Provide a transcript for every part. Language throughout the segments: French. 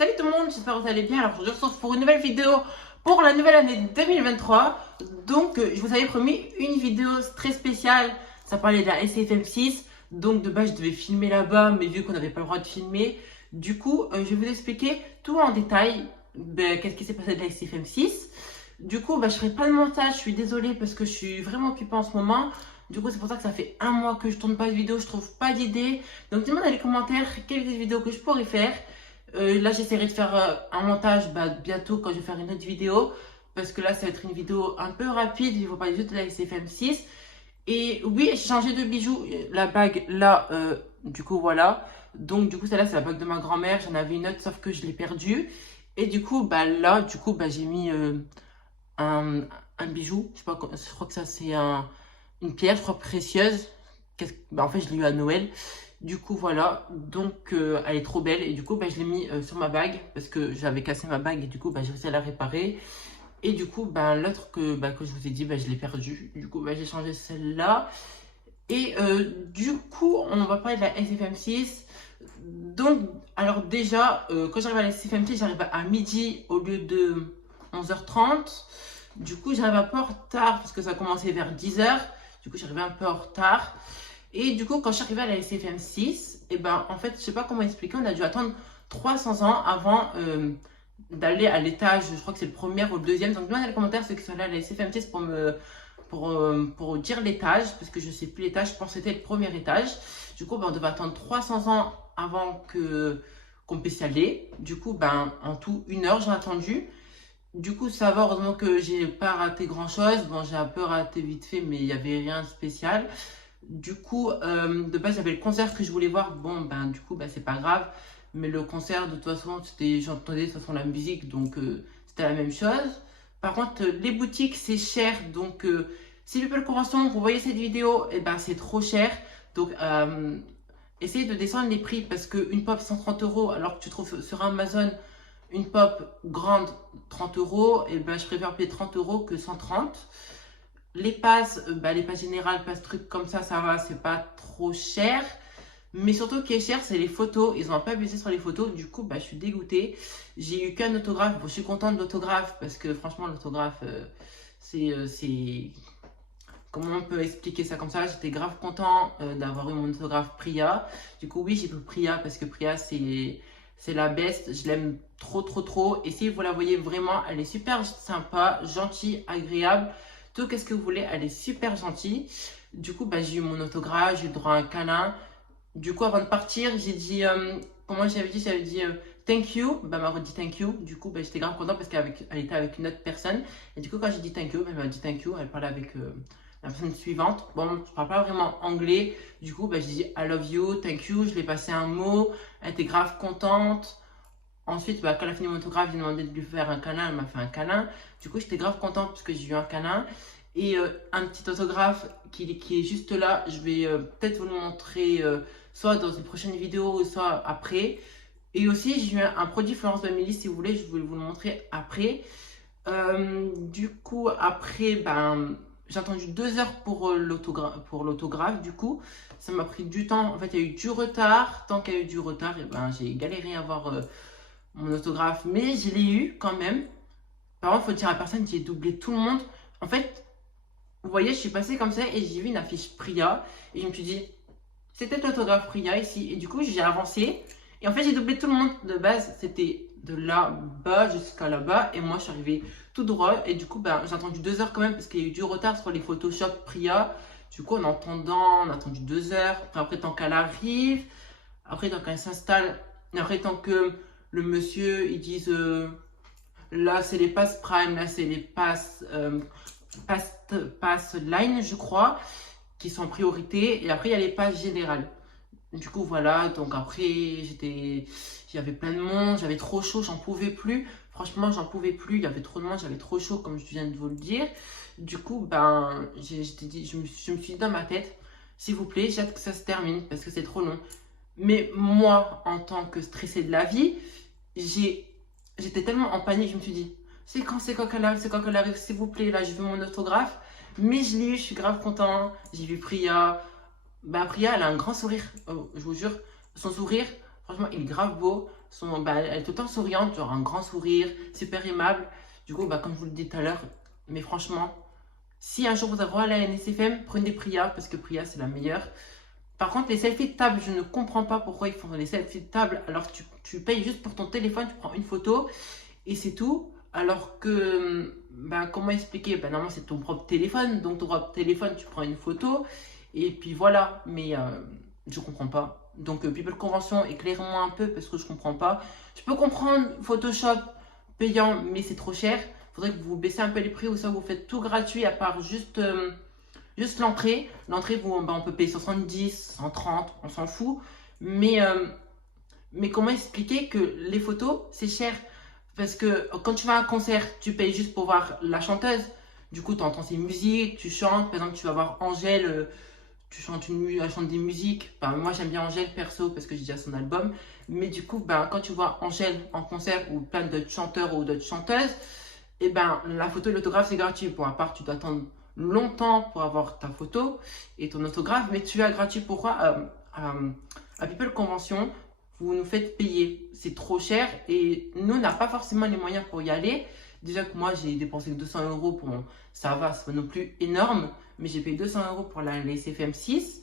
Salut tout le monde, j'espère que vous allez bien. Alors aujourd'hui on se retrouve pour une nouvelle vidéo pour la nouvelle année 2023. Donc je vous avais promis une vidéo très spéciale. Ça parlait de la SFM6. Donc de base je devais filmer là-bas, mais vu qu'on n'avait pas le droit de filmer, du coup je vais vous expliquer tout en détail. Qu'est-ce qui s'est passé de la SFM6. Du coup je ne ferai pas de montage, je suis désolée parce que je suis vraiment occupée en ce moment. Du coup c'est pour ça que ça fait un mois que je tourne pas de vidéo, je trouve pas d'idées. Donc dis-moi dans les commentaires quelles vidéos que je pourrais faire. Là j'essaierai de faire un montage bientôt quand je vais faire une autre vidéo. Parce que là ça va être une vidéo un peu rapide, il ne faut pas du tout de la SFM6. Et oui, j'ai changé de bijoux. La bague là, du coup voilà. Donc du coup celle-là c'est la bague de ma grand-mère. J'en avais une autre sauf que je l'ai perdue. Et du coup là, j'ai mis un, un bijou. Je sais pas, je crois que ça c'est une pierre, je crois précieuse. En fait je l'ai eu à Noël. Du coup voilà, donc elle est trop belle et du coup je l'ai mis sur ma bague parce que j'avais cassé ma bague et du coup j'ai réussi à la réparer. Et du coup l'autre que je vous ai dit je l'ai perdu. Du coup j'ai changé celle-là. Et du coup on va parler de la SFM6. Donc alors déjà quand j'arrive à la SFM6 j'arrive à midi au lieu de 11h30. Du coup j'arrive un peu en retard parce que ça a commencé vers 10h. Du coup j'arrivais un peu en retard. Et du coup, quand je suis arrivée à la SFM6, et en fait, je sais pas comment expliquer, on a dû attendre 300 ans avant d'aller à l'étage, je crois que c'est le premier ou le deuxième. Donc, demandez dans les commentaires ceux qui sont là à la SFM6 pour dire l'étage, parce que je sais plus l'étage, je pense que c'était le premier étage. Du coup, on devait attendre 300 ans avant qu'on puisse y aller. Du coup, en tout, 1 heure, j'ai attendu. Du coup, ça va, heureusement que j'ai pas raté grand chose. Bon, j'ai un peu raté vite fait, mais il n'y avait rien de spécial. Du coup, de base, j'avais le concert que je voulais voir. Bon, du coup, c'est pas grave. Mais le concert, de toute façon, j'entendais de toute façon la musique, donc c'était la même chose. Par contre, les boutiques, c'est cher. Donc, si People Convention, vous voyez cette vidéo, c'est trop cher. Donc, essayez de descendre les prix parce qu'une pop 130 euros, alors que tu trouves sur Amazon une pop grande 30 euros, je préfère payer 30 euros que 130. Les passes, les passes générales, passes trucs comme ça va, c'est pas trop cher. Mais surtout, ce qui est cher, c'est les photos. Ils ont un peu abusé sur les photos. Du coup, je suis dégoûtée. J'ai eu qu'un autographe. Bon, je suis contente de l'autographe parce que franchement, l'autographe, c'est. Comment on peut expliquer ça comme ça? J'étais grave content d'avoir eu mon autographe Priya. Du coup, oui, j'ai pris Priya parce que Priya, c'est la best. Je l'aime trop, trop, trop. Et si vous la voyez vraiment, elle est super sympa, gentille, agréable. Tout qu'est-ce que vous voulez, elle est super gentille. Du coup, j'ai eu mon autographe, j'ai eu le droit à un câlin. Du coup, avant de partir, j'ai dit, comment j'avais dit? J'avais dit thank you. Elle m'a redit thank you. Du coup, j'étais grave content parce qu'elle était avec une autre personne. Et du coup, quand j'ai dit thank you, elle m'a dit thank you. Elle parlait avec la personne suivante. Bon, je parle pas vraiment anglais. Du coup, j'ai dit I love you, thank you. Je lui ai passé un mot. Elle était grave contente. Ensuite, quand elle a fini mon autographe, j'ai demandé de lui faire un câlin. Elle m'a fait un câlin. Du coup, j'étais grave contente parce que j'ai eu un câlin. Et un petit autographe qui est juste là. Je vais peut-être vous le montrer soit dans une prochaine vidéo, soit après. Et aussi, j'ai eu un produit Florence Bamélie, si vous voulez, je vais vous le montrer après. Du coup, après, j'ai attendu 2 heures pour l'autographe. Du coup, ça m'a pris du temps. En fait, il y a eu du retard. Tant qu'il y a eu du retard, j'ai galéré à avoir mon autographe. Mais je l'ai eu quand même. Par contre, il faut dire à personne, j'ai doublé tout le monde. En fait, vous voyez, je suis passée comme ça et j'ai vu une affiche Priya. Et je me suis dit, c'était l'autographe Priya ici. Et du coup, j'ai avancé. Et en fait, j'ai doublé tout le monde. De base, c'était de là-bas jusqu'à là-bas. Et moi, je suis arrivée tout droit. Et du coup, j'ai attendu 2 heures quand même parce qu'il y a eu du retard sur les Photoshop Priya. Du coup, on a attendu 2 heures. Après, tant qu'elle arrive. Après, tant qu'elle s'installe. Après, tant que le monsieur, ils disent là, c'est les passes Prime. Là, c'est les passes pass line, je crois, qui sont en priorité. Et après, il y a les passes générales. Du coup, voilà. Donc après, j'avais plein de monde. J'avais trop chaud. J'en pouvais plus. Franchement, j'en pouvais plus. Il y avait trop de monde. J'avais trop chaud, comme je viens de vous le dire. Du coup, je me suis dit dans ma tête, s'il vous plaît, j'ai hâte que ça se termine parce que c'est trop long. Mais moi, en tant que stressée de la vie, j'étais tellement en panique. Je me suis dit, c'est quand qu'elle arrive, s'il vous plaît, là, je veux mon autographe. Mais je l'ai eu, je suis grave content. J'ai vu Priya. Priya, elle a un grand sourire. Oh, je vous jure, son sourire, franchement, il est grave beau. elle est tout le temps souriante, genre un grand sourire, super aimable. Du coup, comme je vous le dis tout à l'heure, mais franchement, si un jour vous avez à la NSFM, prenez Priya, parce que Priya, c'est la meilleure. Par contre, les selfies de table, je ne comprends pas pourquoi ils font les selfies de table. Alors que tu payes juste pour ton téléphone, tu prends une photo et c'est tout. Alors que, comment expliquer? Normalement, c'est ton propre téléphone. Donc, ton propre téléphone, tu prends une photo. Et puis voilà. Mais je comprends pas. Donc, People Convention, éclairez-moi un peu parce que je comprends pas. Je peux comprendre Photoshop payant, mais c'est trop cher. Faudrait que vous baissez un peu les prix ou ça, vous faites tout gratuit à part juste l'entrée. L'entrée, on peut payer 70, 130, on s'en fout. Mais comment expliquer que les photos, c'est cher? Parce que quand tu vas à un concert, tu payes juste pour voir la chanteuse. Du coup, tu entends ses musiques, tu chantes. Par exemple, tu vas voir Angèle, elle chante des musiques. Moi, j'aime bien Angèle perso parce que j'ai déjà son album. Mais du coup, quand tu vois Angèle en concert ou plein d'autres chanteurs ou d'autres chanteuses, la photo et l'autographe, c'est gratuit. Bon, à part, tu dois attendre longtemps pour avoir ta photo et ton autographe, mais tu as gratuit. Pourquoi à People Convention, vous nous faites payer? C'est trop cher et nous, on n'a pas forcément les moyens pour y aller. Déjà que moi, j'ai dépensé 200 euros pour ça va, c'est pas non plus énorme, mais j'ai payé 200 euros pour la SFM 6.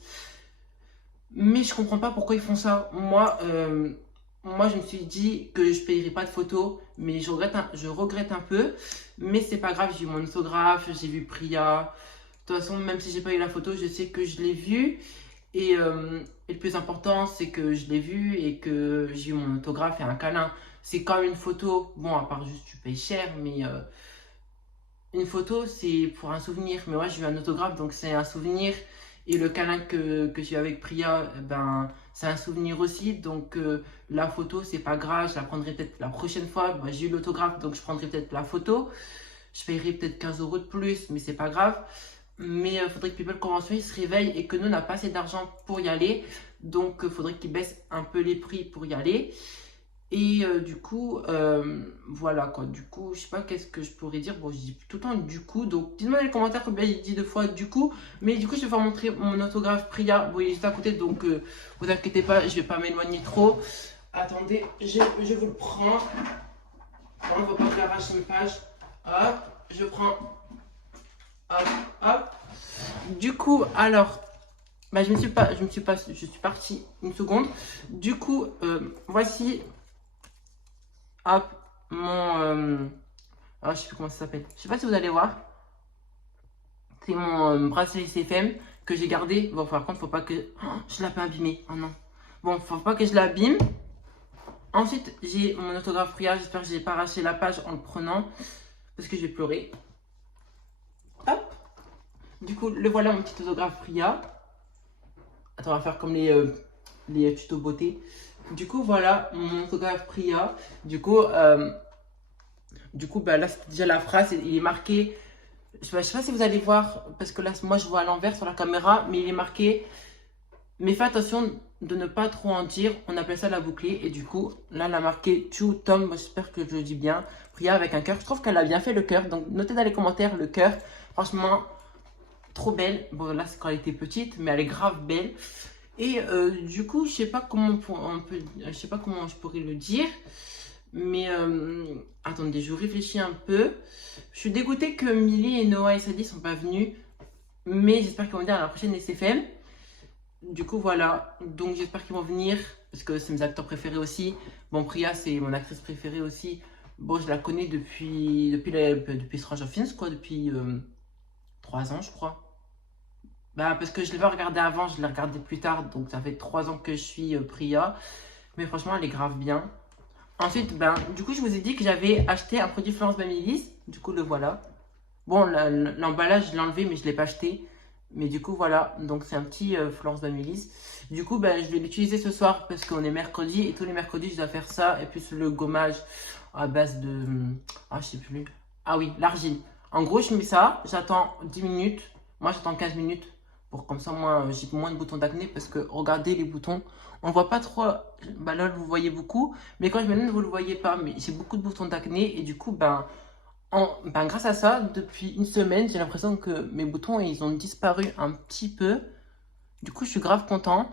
Mais je comprends pas pourquoi ils font ça. Moi, je me suis dit que je ne payerais pas de photos, mais je regrette un peu. Mais c'est pas grave, j'ai eu mon autographe, j'ai vu Priya. De toute façon, même si j'ai pas eu la photo, je sais que je l'ai vue. Et le plus important, c'est que je l'ai vue et que j'ai eu mon autographe et un câlin. C'est comme une photo. Bon, à part juste tu payes cher, mais une photo, c'est pour un souvenir. Mais moi, j'ai eu un autographe, donc c'est un souvenir. Et le câlin que j'ai eu avec Priya, c'est un souvenir aussi. Donc la photo, c'est pas grave, je la prendrai peut-être la prochaine fois. J'ai eu l'autographe, donc je prendrai peut-être la photo. Je paierai peut-être 15 euros de plus, mais c'est pas grave. Mais il faudrait que People Convention ils se réveillent et que nous, on n'a pas assez d'argent pour y aller. Donc il faudrait qu'ils baissent un peu les prix pour y aller. Et du coup, voilà quoi. Du coup, je sais pas qu'est-ce que je pourrais dire. Bon, je dis tout le temps du coup. Donc, dites-moi dans les commentaires combien j'ai dit deux fois du coup. Mais du coup, je vais vous montrer mon autographe Priya. Bon, il est juste à côté. Donc, vous inquiétez pas, je vais pas m'éloigner trop. Attendez, je vous le prends. Non, il ne faut pas que j'arrache une page. Hop, je prends. Hop, hop. Du coup, alors. Je suis partie une seconde. Du coup, voici. Hop, je sais plus comment ça s'appelle. Je sais pas si vous allez voir. C'est mon bracelet CFM que j'ai gardé. Bon, par contre, faut pas que je l'ai pas abîmé. Oh non. Bon, faut pas que je l'abîme. Ensuite, j'ai mon autographe Priya. J'espère que j'ai pas arraché la page en le prenant. Parce que je vais pleurer. Hop. Du coup, le voilà mon petit autographe Priya. Attends, on va faire comme les tutos beauté. Du coup, voilà mon autographe Priya. Du coup, là, c'est déjà la phrase. Il est marqué. Je sais pas si vous allez voir, parce que là, moi, je vois à l'envers sur la caméra, mais il est marqué. Mais fais attention de ne pas trop en dire. On appelle ça la bouclée. Et du coup, là, elle a marqué To Tom. J'espère que je le dis bien. Priya avec un cœur. Je trouve qu'elle a bien fait le cœur. Donc, notez dans les commentaires le cœur. Franchement, trop belle. Bon, là, c'est quand elle était petite, mais elle est grave belle. Et du coup, je sais pas comment je sais pas comment je pourrais le dire. Mais attendez, je réfléchis un peu. Je suis dégoûtée que Milly et Noah et Sadie sont pas venus. Mais j'espère qu'ils vont venir à la prochaine SFM. Du coup, voilà. Donc, j'espère qu'ils vont venir. Parce que c'est mes acteurs préférés aussi. Bon, Priya, c'est mon actrice préférée aussi. Bon, je la connais depuis Stranger Things, quoi. Depuis 3 ans, je crois. Parce que je l'ai pas regardé avant, je l'ai regardé plus tard. Donc, ça fait 3 ans que je suis Priya. Mais franchement, elle est grave bien. Ensuite, du coup, je vous ai dit que j'avais acheté un produit Florence Bamilis. Du coup, le voilà. Bon, l'emballage, je l'ai enlevé, mais je ne l'ai pas acheté. Mais du coup, voilà. Donc, c'est un petit Florence Bamilis. Du coup, je vais l'utiliser ce soir parce qu'on est mercredi. Et tous les mercredis, je dois faire ça. Et puis, le gommage à base de... je sais plus. Ah oui, l'argile. En gros, je mets ça. J'attends 10 minutes. Moi, j'attends 15 minutes. Pour comme ça, moi, j'ai moins de boutons d'acné. Parce que, regardez les boutons. On voit pas trop. Là, vous voyez beaucoup. Mais quand je m'éloigne, vous le voyez pas. Mais j'ai beaucoup de boutons d'acné. Et du coup, grâce à ça, depuis une semaine, j'ai l'impression que mes boutons, ils ont disparu un petit peu. Du coup, je suis grave content.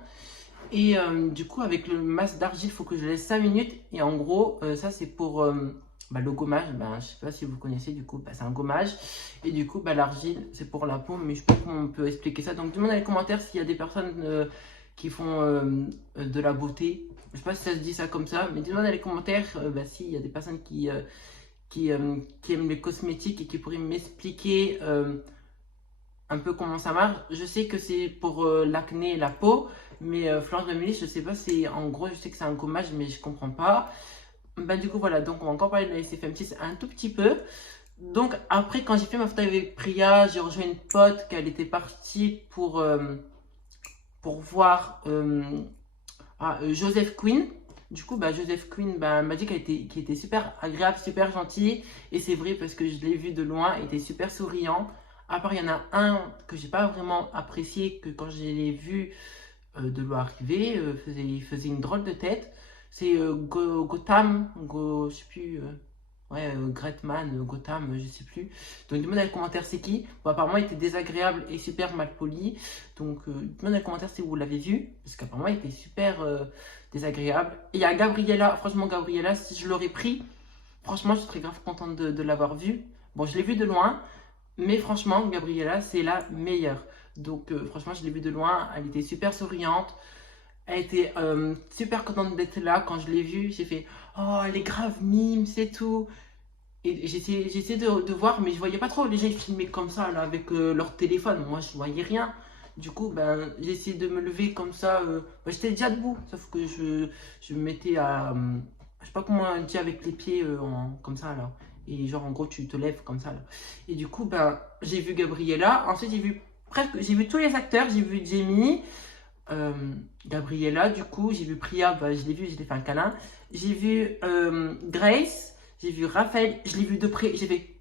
Et du coup, avec le masque d'argile, il faut que je laisse 5 minutes. Et en gros, ça c'est pour le gommage. Je sais pas si vous connaissez, du coup, c'est un gommage. Et du coup, l'argile, c'est pour la peau. Mais je sais pas comment on peut expliquer ça. Donc, demandez dans les commentaires s'il y a des personnes qui font de la beauté. Je sais pas si ça se dit ça comme ça. Mais dites-moi dans les commentaires s'il y a des personnes qui aiment les cosmétiques et qui pourraient m'expliquer un peu comment ça marche. Je sais que c'est pour l'acné et la peau, mais Florence Babyliss, je sais pas, c'est en gros, je sais que c'est un gommage, mais je comprends pas. Du coup, voilà, donc on va encore parler de la SFM6 un tout petit peu. Donc, après, quand j'ai fait ma photo avec Priya, j'ai rejoint une pote qu'elle était partie pour voir Joseph Quinn. Du coup, Joseph Quinn m'a dit qu'il était super agréable, super gentil. Et c'est vrai parce que je l'ai vu de loin, il était super souriant. À part, il y en a un que j'ai pas vraiment apprécié, que quand je l'ai vu de l'eau arriver, il faisait une drôle de tête. C'est Gotham, je sais plus, Gretman, Gotham, je sais plus. Donc, demandez dans les commentaires c'est qui. Bon, apparemment, il était désagréable et super mal poli. Donc, demandez dans les commentaires si vous l'avez vu, parce qu'apparemment, il était super désagréable. Et il y a Gabriella, franchement, Gabriella, si je l'aurais pris, franchement, je serais grave contente de l'avoir vue. Bon, je l'ai vue de loin. Mais franchement, Gabriella, c'est la meilleure. Donc, franchement, je l'ai vue de loin. Elle était super souriante. Elle était super contente d'être là. Quand je l'ai vue, j'ai fait « Oh, elle est grave mime, c'est tout ». Et j'essayais de voir, mais je voyais pas trop les gens filmer comme ça, là, avec leur téléphone. Moi, je voyais rien. Du coup, j'ai essayé de me lever comme ça. J'étais déjà debout, sauf que je me mettais à... je sais pas comment on dit avec les pieds comme ça, là. Et genre, en gros, tu te lèves comme ça, là. Et du coup, j'ai vu Gabriella. Ensuite, j'ai vu tous les acteurs. J'ai vu Jamie, Gabriella, du coup. J'ai vu Priya, je l'ai vu, je l'ai fait un câlin. J'ai vu Grace. J'ai vu Raphaël, je l'ai vu de près, j'ai fait...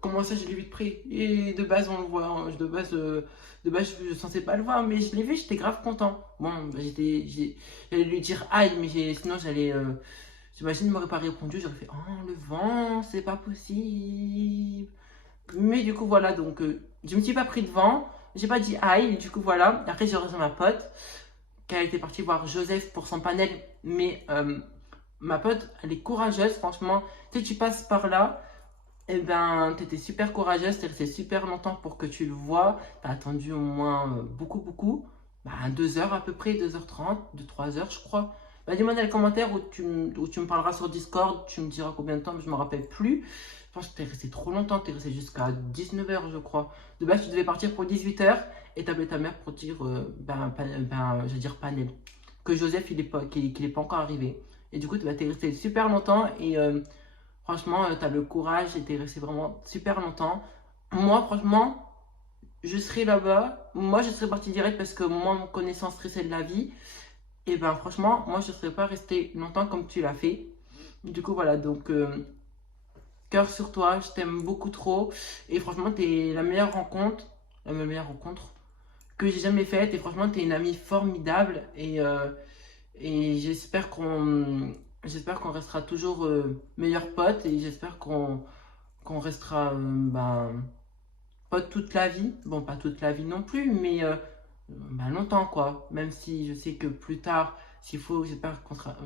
Comment ça, je l'ai vu de près? Et de base, on le voit, hein. De base, je ne censais pas le voir, mais je l'ai vu, j'étais grave content. Bon, j'allais lui dire aïe, mais sinon, j'imagine, il ne m'aurait pas répondu, j'aurais fait, oh, le vent, c'est pas possible. Mais du coup, voilà, donc, je me suis pas pris de vent, j'ai pas dit aïe, du coup, voilà. Après, j'ai rejoint ma pote, qui a été partie voir Joseph pour son panel, mais... ma pote, elle est courageuse, franchement. Tu sais, tu passes par là, et tu étais super courageuse, t'es restée super longtemps pour que tu le vois. T'as attendu au moins beaucoup. 2 heures à peu près, 2h30, 3 heures, je crois. Dis-moi dans les commentaires où tu me parleras sur Discord, tu me diras combien de temps, je me rappelle plus. Je pense que t'es resté trop longtemps, t'es resté jusqu'à 19h, je crois. De base, tu devais partir pour 18h et t'appelais ta mère pour dire, je veux dire panel. Que Joseph, qu'il est pas encore arrivé. Et du coup, tu vas resté super longtemps et franchement, tu as le courage et tu es resté vraiment super longtemps. Moi, franchement, je serais là-bas. Moi, je serais partie direct parce que moi, me connaissant stressé de la vie, et franchement, moi, je ne serais pas resté longtemps comme tu l'as fait. Du coup, voilà, donc, cœur sur toi, je t'aime beaucoup trop. Et franchement, tu es la meilleure rencontre que j'ai jamais faite. Et franchement, tu es une amie formidable. Et j'espère qu'on restera toujours meilleurs potes et j'espère qu'on restera potes toute la vie. Bon, pas toute la vie non plus, mais longtemps quoi. Même si je sais que plus tard, s'il faut, j'espère qu'on sera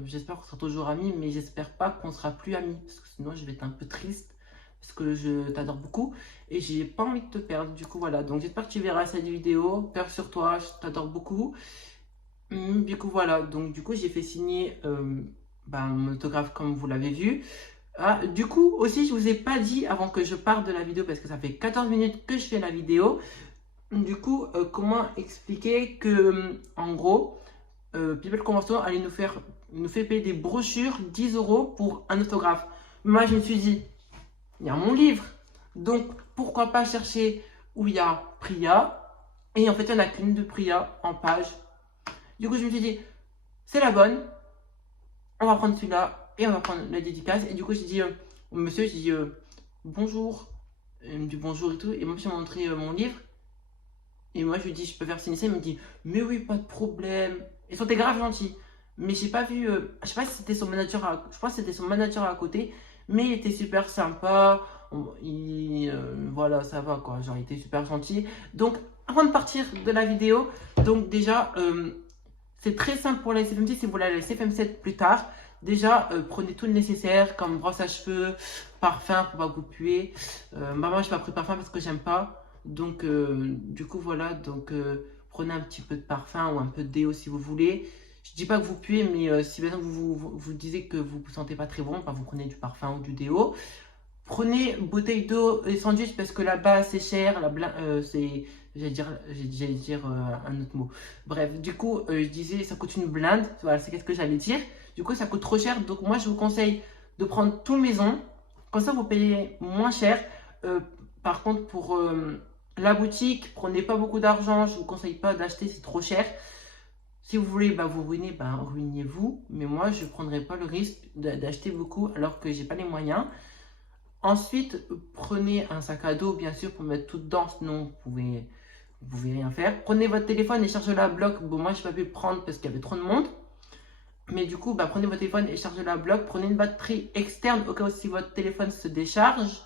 toujours amis, mais j'espère pas qu'on sera plus amis parce que sinon je vais être un peu triste parce que je t'adore beaucoup et j'ai pas envie de te perdre. Du coup, voilà. Donc, j'espère que tu verras cette vidéo. Cœur sur toi, je t'adore beaucoup. Du coup, voilà. Donc, du coup, j'ai fait signer mon autographe comme vous l'avez vu. Du coup, aussi, je vous ai pas dit avant que je parte de la vidéo parce que ça fait 14 minutes que je fais la vidéo. Du coup, comment expliquer que, en gros, People Convention allait nous fait payer des brochures 10 € pour un autographe. Moi, je me suis dit, il y a mon livre. Donc, pourquoi pas chercher où il y a Priya. Et en fait, il n'y en a qu'une de Priya en page. Du coup, je me suis dit, c'est la bonne. On va prendre celui-là et on va prendre la dédicace. Et du coup, j'ai dit au monsieur, j'ai dit bonjour. Il me dit bonjour et tout. Et moi, je lui ai montré mon livre. Et moi, je lui ai dit, je peux faire signer ça. Il me dit, mais oui, pas de problème. Ils sont grave gentils. Mais j'ai pas vu, je sais pas si c'était son manager, je crois que c'était son manager à côté. Mais il était super sympa. Voilà, ça va quoi. Genre, il était super gentil. Donc, avant de partir de la vidéo, donc déjà, c'est très simple pour la SFM6 si vous voulez la SFM7 plus tard. Déjà, prenez tout le nécessaire comme brosse à cheveux, parfum pour pas que vous puez. Moi, je n'ai pas pris parfum parce que j'aime pas. Donc, du coup, voilà. Donc, prenez un petit peu de parfum ou un peu de déo si vous voulez. Je dis pas que vous puez, mais si maintenant vous disiez que vous vous sentez pas très bon, bah, vous prenez du parfum ou du déo. Prenez bouteille d'eau et sandwich parce que là-bas c'est cher. C'est, j'allais dire un autre mot. Bref, du coup, je disais ça coûte une blinde. Voilà, c'est qu'est-ce que j'allais dire. Du coup, ça coûte trop cher. Donc, moi, je vous conseille de prendre tout maison. Comme ça, vous payez moins cher. Par contre, pour la boutique, prenez pas beaucoup d'argent. Je vous conseille pas d'acheter, c'est trop cher. Si vous voulez bah, vous ruiner, bah, ruinez-vous. Mais moi, je ne prendrai pas le risque d'acheter beaucoup alors que j'ai pas les moyens. Ensuite, prenez un sac à dos, bien sûr, pour mettre tout dedans, sinon vous pouvez rien faire. Prenez votre téléphone et chargez-le à bloc. Bon, moi, je n'ai pas pu le prendre parce qu'il y avait trop de monde. Mais du coup, bah, prenez votre téléphone et chargez-le à bloc. Prenez une batterie externe au cas où si votre téléphone se décharge.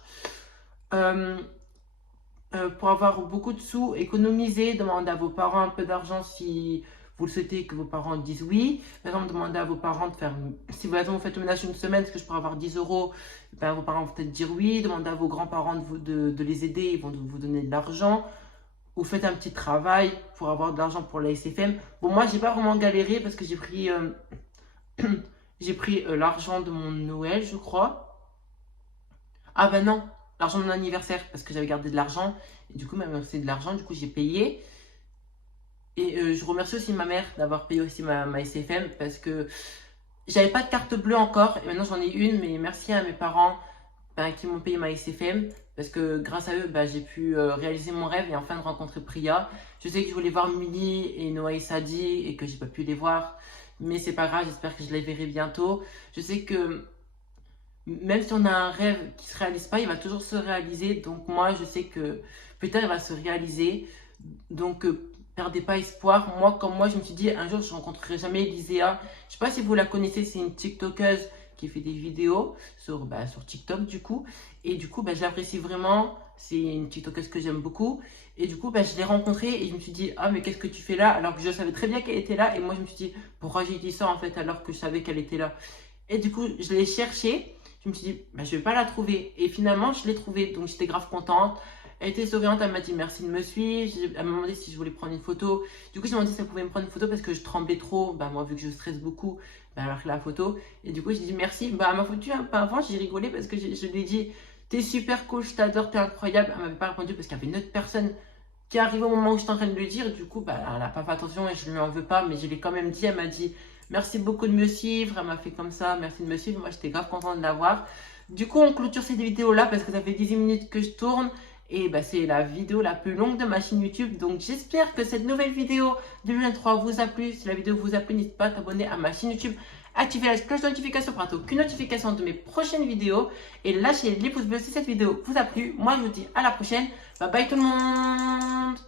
Pour avoir beaucoup de sous, économisez, demandez à vos parents un peu d'argent si vous le souhaitez, que vos parents disent oui. Par exemple, demandez à vos parents de faire, si vous faites le ménage une semaine, est-ce que je pourrais avoir 10 euros? Ben, vos parents vont peut-être dire oui. Demandez à vos grands-parents de les aider, ils vont vous donner de l'argent. Ou faites un petit travail pour avoir de l'argent pour la SFM. Bon, moi, j'ai pas vraiment galéré parce que j'ai pris, l'argent de mon Noël, je crois. Ah ben non, l'argent de mon anniversaire parce que j'avais gardé de l'argent. Et du coup, m'a versé de l'argent, du coup, j'ai payé. Et je remercie aussi ma mère d'avoir payé aussi ma SFM parce que j'avais pas de carte bleue encore. Et maintenant, j'en ai une, mais merci à mes parents qui m'ont payé ma SFM. Parce que grâce à eux, j'ai pu réaliser mon rêve et enfin de rencontrer Priya. Je sais que je voulais voir Muli et Noah et Sadi et que j'ai pas pu les voir. Mais c'est pas grave, j'espère que je les verrai bientôt. Je sais que même si on a un rêve qui se réalise pas, il va toujours se réaliser. Donc moi, je sais que plus tard, il va se réaliser. Donc, perdez pas espoir. Moi, comme moi, je me suis dit, un jour, je rencontrerai jamais Elisea. Je sais pas si vous la connaissez, c'est une TikTokeuse qui fait des vidéos sur TikTok, du coup. Et du coup, je l'apprécie vraiment. C'est une TikTokeuse que j'aime beaucoup. Et du coup, je l'ai rencontrée et je me suis dit, ah, mais qu'est-ce que tu fais là? Alors que je savais très bien qu'elle était là. Et moi, je me suis dit, pourquoi j'ai dit ça, en fait, alors que je savais qu'elle était là? Et du coup, je l'ai cherchée. Je me suis dit, je vais pas la trouver. Et finalement, je l'ai trouvée. Donc, j'étais grave contente. Elle était souriante, elle m'a dit merci de me suivre. Elle m'a demandé si je voulais prendre une photo. Du coup, j'ai demandé si elle pouvait me prendre une photo parce que je tremblais trop. Moi, vu que je stresse beaucoup, elle m'a pris la photo. Et du coup, j'ai dit merci. Elle m'a foutu un peu avant, j'ai rigolé parce que je lui ai dit t'es super cool, je t'adore, t'es incroyable. Elle m'avait pas répondu parce qu'il y avait une autre personne qui est arrivée au moment où j'étais en train de lui dire. Du coup, elle n'a pas fait attention et je ne lui en veux pas, mais je l'ai quand même dit. Elle m'a dit merci beaucoup de me suivre. Elle m'a fait comme ça, merci de me suivre. Moi, j'étais grave contente de l'avoir. Du coup, on clôture cette vidéo-là parce que ça fait 18 minutes que je tourne. Et c'est la vidéo la plus longue de ma chaîne YouTube. Donc j'espère que cette nouvelle vidéo 2023 vous a plu. Si la vidéo vous a plu, n'hésitez pas à t'abonner à ma chaîne YouTube. Activez la cloche de notification pour avoir aucune notification de mes prochaines vidéos. Et lâchez les pouces bleus si cette vidéo vous a plu. Moi je vous dis à la prochaine. Bye bye tout le monde.